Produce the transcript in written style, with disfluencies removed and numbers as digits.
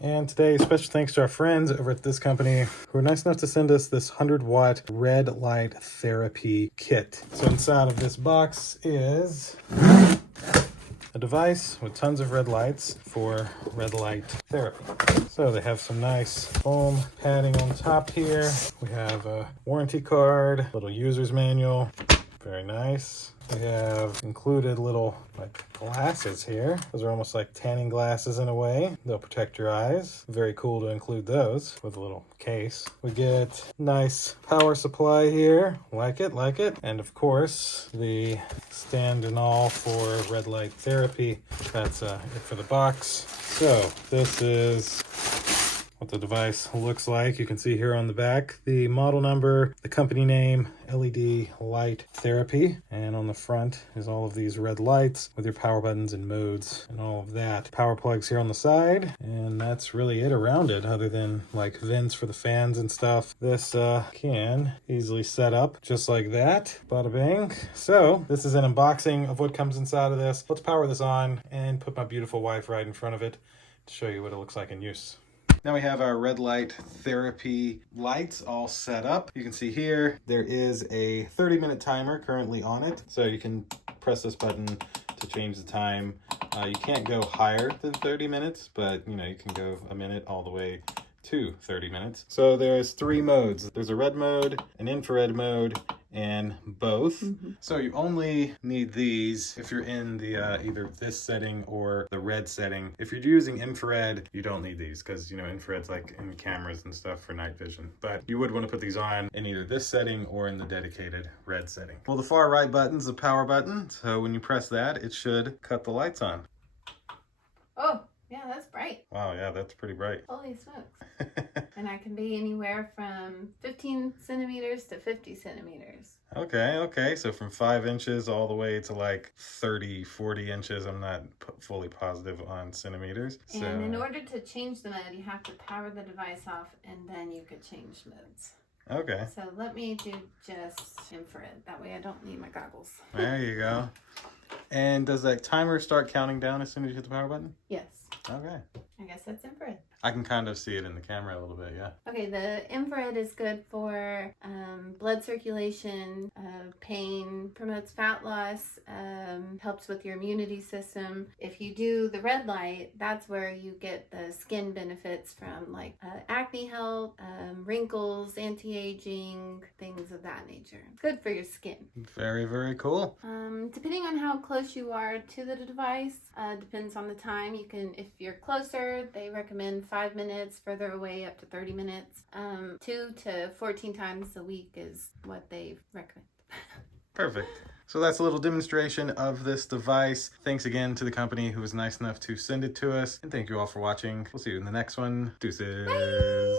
And today, special thanks to our friends over at this company who were nice enough to send us this 100-watt red light therapy kit. So inside of this box is a device with tons of red lights for red light therapy. So they have some nice foam padding on top here. We have a warranty card, little user's manual, very nice. We have included little glasses here. Those are almost like tanning glasses in a way. They'll protect your eyes. Very cool to include those with a little case. We get nice power supply here. Like it. And of course, the stand and all for red light therapy. That's it for the box. So this is what the device looks like. You can see here on the back the model number, the company name, LED light therapy, and on the front is all of these red lights with your power buttons and modes and all of that. Power plugs here on the side, and that's really it around it, other than like vents for the fans and stuff. This can easily set up just like that. Bada bing. So this is an unboxing of what comes inside of this. Let's power this on and put my beautiful wife right in front of it to show you what it looks like in use. Now we have our red light therapy lights all set up. You can see here, there is a 30-minute timer currently on it. So you can press this button to change the time. You can't go higher than 30 minutes, but you can go a minute all the way to 30 minutes. So there's 3 modes. There's a red mode, an infrared mode, and both. So you only need these if you're in the either this setting or the red setting. If you're using infrared, you don't need these because infrared's like in cameras and stuff for night vision. But you would want to put these on in either this setting or in the dedicated red setting. Well, the far right button's the power button, so when you press that, it should cut the lights on. Oh, yeah, that's bright. Wow, yeah, that's pretty bright. Holy smokes. And I can be anywhere from 15 centimeters to 50 centimeters. Okay. So from 5 inches all the way to like 30, 40 inches. I'm not fully positive on centimeters. And in order to change the mode, you have to power the device off and then you could change modes. Okay. So let me do just infrared. That way I don't need my goggles. There you go. And does that timer start counting down as soon as you hit the power button? Yes. Okay. I guess that's infrared. I can kind of see it in the camera a little bit, yeah. Okay, the infrared is good for blood circulation, pain, promotes fat loss, helps with your immunity system. If you do the red light, that's where you get the skin benefits from like acne help, wrinkles, anti-aging, things of that nature. It's good for your skin. Very, very cool. Depending on how close you are to the device, depends on the time. You can, if you're closer, they recommend 5 minutes, further away up to 30 minutes. 2 to 14 times a week is what they recommend. Perfect. So that's a little demonstration of this device. Thanks again to the company who was nice enough to send it to us. And thank you all for watching. We'll see you in the next one. Deuces. Bye.